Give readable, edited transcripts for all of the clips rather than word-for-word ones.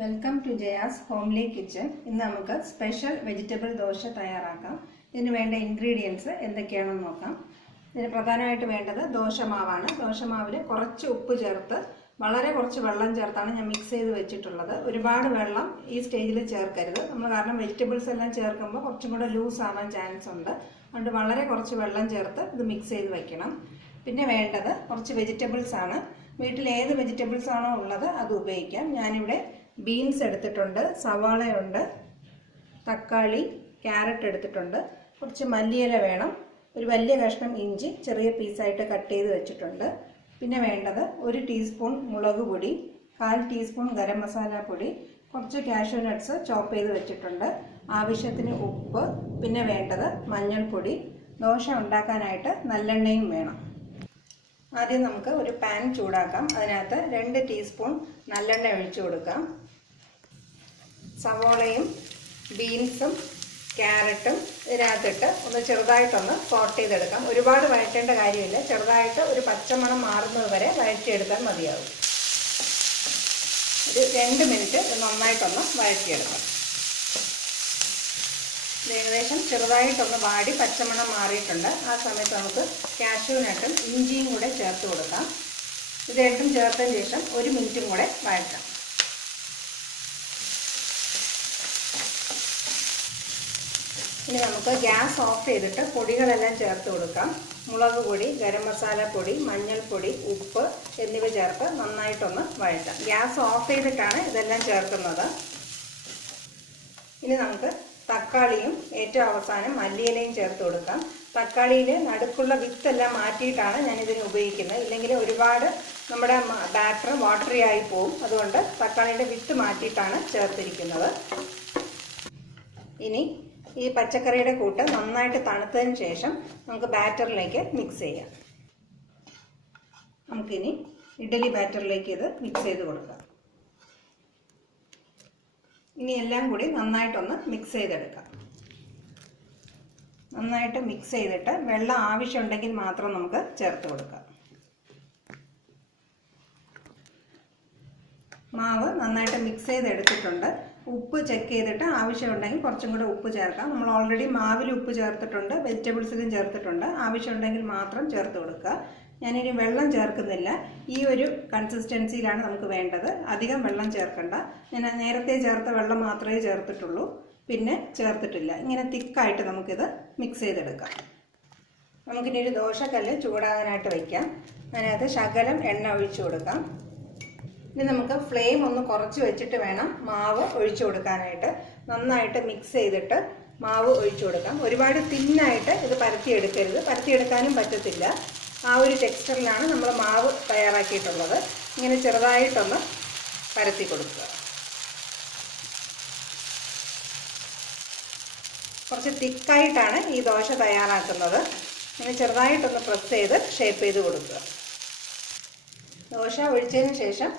Welcome to Jaya's homely kitchen. ഇന്ന് നമുക്ക് special vegetable dosa തയ്യാറാക്കാം. ഇതിന് വേണ്ട ഇൻഗ്രീഡിയൻസ് എന്തൊക്കെയാണെന്ന് നോക്കാം. ഇതിന് പ്രധാനമായിട്ട് വേണ്ടത് ദോശമാവാണ്. ദോശമാവിൽ കുറച്ച് ഉപ്പ് ചേർത്ത് വളരെ കുറച്ച് വെള്ളം ചേർത്താണ് ഞാൻ മിക്സ് ചെയ്ത് വെച്ചിട്ടുള്ളത്. ഒരുപാട് വെള്ളം ഈ സ്റ്റേജിൽ ചേർക്കരുത്. നമ്മൾ കാരണം വെജിറ്റബിൾസ് എല്ലാം ചേർക്കുമ്പോൾ കുറച്ചും കൂടെ ലൂസ് ആവാൻ ചാൻസ് ഉണ്ട്. അതുകൊണ്ട് വളരെ കുറച്ച് വെള്ളം ചേർത്ത് ഇത് മിക്സ് ചെയ്ത് വെക്കണം. പിന്നെ വേണ്ടത് കുറച്ച് വെജിറ്റബിൾസ് ആണ്. വീട്ടിൽ ഏത് വെജിറ്റബിൾസ് ആണോ ഉള്ളത് അത് ഉപയോഗിക്കാം. ഞാനിവിടെ ബീൻസ് എടുത്തിട്ടുണ്ട്, സവാളയുണ്ട്, തക്കാളി, ക്യാരറ്റ് എടുത്തിട്ടുണ്ട്, കുറച്ച് മല്ലിയില വേണം, ഒരു വലിയ കഷ്ണം ഇഞ്ചി ചെറിയ പീസായിട്ട് കട്ട് ചെയ്ത് വെച്ചിട്ടുണ്ട്. പിന്നെ വേണ്ടത് 1 ടീസ്പൂൺ മുളക് പൊടി, 1/4 ടീസ്പൂൺ ഗരം മസാല പൊടി, കുറച്ച് കാഷ്യൂ നട്ട്സ് ചോപ്പ് ചെയ്ത് വെച്ചിട്ടുണ്ട്, ആവശ്യത്തിന് ഉപ്പ്, പിന്നെ വേണ്ടത് മഞ്ഞൾപ്പൊടി. ദോശ ഉണ്ടാക്കാനായിട്ട് നല്ലെണ്ണയും വേണം. ആദ്യം നമുക്ക് ഒരു പാൻ ചൂടാക്കാം. അതിനകത്ത് 2 ടീസ്പൂൺ നല്ലെണ്ണ ഒഴിച്ചു കൊടുക്കാം. സവോളയും ബീൻസും ക്യാരറ്റും ഇതിനകത്തിട്ട് ഒന്ന് ചെറുതായിട്ടൊന്ന് സോട്ട് ചെയ്തെടുക്കാം. ഒരുപാട് വഴറ്റേണ്ട കാര്യമില്ല. ചെറുതായിട്ട് ഒരു പച്ചമണം മാറുന്നത് വരെ വഴറ്റിയെടുത്താൽ മതിയാവും. ഒരു 2 മിനിറ്റ് നന്നായിട്ടൊന്ന് വഴറ്റിയെടുക്കാം. ഏകദേശം ചെറുതായിട്ടൊന്ന് വാടി പച്ചമണം മാറിയിട്ടുണ്ട്. ആ സമയത്ത് നമുക്ക് കാഷ്യൂ നട്ടും ഇഞ്ചിയും കൂടെ ചേർത്ത് കൊടുക്കാം. ഇത് രണ്ടും ചേർത്തതിന് ശേഷം 1 മിനിറ്റും കൂടെ വഴറ്റാം. ഇനി നമുക്ക് ഗ്യാസ് ഓഫ് ചെയ്തിട്ട് പൊടികളെല്ലാം ചേർത്ത് കൊടുക്കാം. മുളക് പൊടി, ഗരം മസാല പൊടി, മഞ്ഞൾപ്പൊടി, ഉപ്പ് എന്നിവ ചേർത്ത് നന്നായിട്ടൊന്ന് വഴറ്റാം. ഗ്യാസ് ഓഫ് ചെയ്തിട്ടാണ് ഇതെല്ലാം ചേർക്കുന്നത്. ഇനി നമുക്ക് തക്കാളിയും ഏറ്റവും അവസാനം മല്ലിയിലയും ചേർത്ത് കൊടുക്കാം. തക്കാളിയിൽ നടുക്കുള്ള വിത്തെല്ലാം മാറ്റിയിട്ടാണ് ഞാനിതിന് ഉപയോഗിക്കുന്നത്. ഇല്ലെങ്കിൽ ഒരുപാട് നമ്മുടെ ബാറ്റർ വാട്ടറി ആയി പോവും. അതുകൊണ്ട് തക്കാളിയുടെ വിത്ത് മാറ്റിയിട്ടാണ് ചേർത്തിരിക്കുന്നത്. ഇനി ഈ പച്ചക്കറിയുടെ കൂട്ട് നന്നായിട്ട് തണുത്തതിന് ശേഷം നമുക്ക് ബാറ്ററിലേക്ക് മിക്സ് ചെയ്യാം. നമുക്കിനി ഇഡ്ഡലി ബാറ്ററിലേക്ക് ഇത് മിക്സ് ചെയ്ത് കൊടുക്കാം. ഇനി എല്ലാം കൂടി നന്നായിട്ടൊന്ന് മിക്സ് ചെയ്തെടുക്കാം. നന്നായിട്ട് മിക്സ് ചെയ്തിട്ട് വെള്ളം ആവശ്യമുണ്ടെങ്കിൽ മാത്രം നമുക്ക് ചേർത്ത് കൊടുക്കാം. മാവ് നന്നായിട്ട് മിക്സ് ചെയ്തെടുത്തിട്ടുണ്ട്. ഉപ്പ് ചെക്ക് ചെയ്തിട്ട് ആവശ്യമുണ്ടെങ്കിൽ കുറച്ചും കൂടെ ഉപ്പ് ചേർക്കാം. നമ്മൾ ഓൾറെഡി മാവിൽ ഉപ്പ് ചേർത്തിട്ടുണ്ട്, വെജിറ്റബിൾസിലും ചേർത്തിട്ടുണ്ട്. ആവശ്യമുണ്ടെങ്കിൽ മാത്രം ചേർത്ത് കൊടുക്കുക. ഞാനിനി വെള്ളം ചേർക്കുന്നില്ല. ഈ ഒരു കൺസിസ്റ്റൻസിയിലാണ് നമുക്ക് വേണ്ടത്. അധികം വെള്ളം ചേർക്കണ്ട. ഞാൻ നേരത്തെ ചേർത്ത വെള്ളം മാത്രമേ ചേർത്തിട്ടുള്ളൂ, പിന്നെ ചേർത്തിട്ടില്ല. ഇങ്ങനെ തിക്കായിട്ട് നമുക്കിത് മിക്സ് ചെയ്തെടുക്കാം. നമുക്കിനി ഒരു ദോശക്കല്ല് ചൂടാകാനായിട്ട് വയ്ക്കാം. അതിനകത്ത് ശകലം എണ്ണ ഒഴിച്ചു കൊടുക്കാം. ഇനി നമുക്ക് ഫ്ലെയിം ഒന്ന് കുറച്ച് വെച്ചിട്ട് വേണം മാവ് ഒഴിച്ചു കൊടുക്കാനായിട്ട്. നന്നായിട്ട് മിക്സ് ചെയ്തിട്ട് മാവ് ഒഴിച്ചു കൊടുക്കാം. ഒരുപാട് തിന്നായിട്ട് ഇത് പരത്തിയെടുക്കരുത്. പരത്തിയെടുക്കാനും പറ്റത്തില്ല. ആ ഒരു ടെക്സ്ചറിലാണ് നമ്മൾ മാവ് തയ്യാറാക്കിയിട്ടുള്ളത്. ഇങ്ങനെ ചെറുതായിട്ടൊന്ന് പരത്തി കൊടുക്കുക. കുറച്ച് തിക്കായിട്ടാണ് ഈ ദോശ തയ്യാറാക്കുന്നത്. ഇങ്ങനെ ചെറുതായിട്ടൊന്ന് പ്രസ് ചെയ്ത് ഷേപ്പ് ചെയ്ത് കൊടുക്കുക. ദോശ ഒഴിച്ചതിന് ശേഷം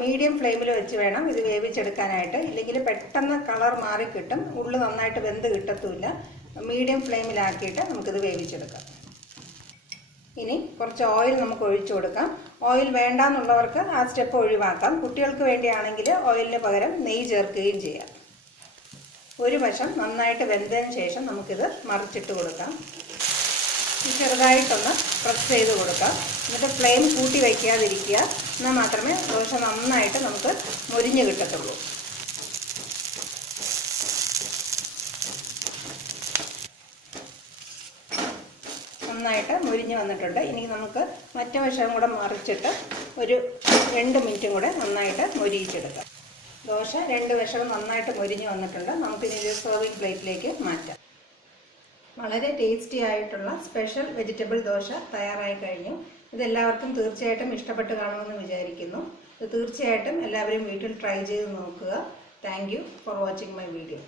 മീഡിയം ഫ്ലെയിമിൽ വെച്ച് വേണം ഇത് വേവിച്ചെടുക്കാനായിട്ട്. ഇല്ലെങ്കിൽ പെട്ടെന്ന് കളർ മാറി കിട്ടും, ഉള്ളു നന്നായിട്ട് വെന്ത് കിട്ടത്തുമില്ല. മീഡിയം ഫ്ലെയിമിലാക്കിയിട്ട് നമുക്കിത് വേവിച്ചെടുക്കാം. ഇനി കുറച്ച് ഓയിൽ നമുക്ക് ഒഴിച്ചു കൊടുക്കാം. ഓയിൽ വേണ്ടാന്നുള്ളവർക്ക് ആ സ്റ്റെപ്പ് ഒഴിവാക്കാം. കുട്ടികൾക്ക് വേണ്ടിയാണെങ്കിൽ ഓയിലിന് പകരം നെയ്യ് ചേർക്കുകയും ചെയ്യാം. ഒരു വശം നന്നായിട്ട് വെന്തതിന് ശേഷം നമുക്കിത് മറിച്ചിട്ട് കൊടുക്കാം. ചെറുതായിട്ടൊന്ന് പ്രസ് ചെയ്ത് കൊടുക്കാം. എന്നിട്ട് ഫ്ലെയിം കൂട്ടി വയ്ക്കാതിരിക്കുക. എന്നാൽ മാത്രമേ ദോശ നന്നായിട്ട് നമുക്ക് മൊരിഞ്ഞ് കിട്ടത്തുള്ളൂ. നന്നായിട്ട് മുരിഞ്ഞ് വന്നിട്ടുണ്ട്. ഇനി നമുക്ക് മറ്റേ വശം കൂടെ മറിച്ചിട്ട് ഒരു 2 മിനിറ്റും കൂടെ നന്നായിട്ട് മൊരിയിച്ചെടുക്കാം. ദോശ 2 വശവും നന്നായിട്ട് മൊരിഞ്ഞ് വന്നിട്ടുണ്ട്. നമുക്കിനി ഒരു സെർവിങ് പ്ലേറ്റിലേക്ക് മാറ്റാം. വളരെ ടേസ്റ്റി ആയിട്ടുള്ള സ്പെഷ്യൽ വെജിറ്റബിൾ ദോശ തയ്യാറായി കഴിഞ്ഞു. ഇതെല്ലാവർക്കും തീർച്ചയായിട്ടും ഇഷ്ടപ്പെട്ട് കാണുമെന്ന് വിചാരിക്കുന്നു. ഇത് തീർച്ചയായിട്ടും എല്ലാവരും വീട്ടിൽ ട്രൈ ചെയ്ത് നോക്കുക. Thank you for watching my video.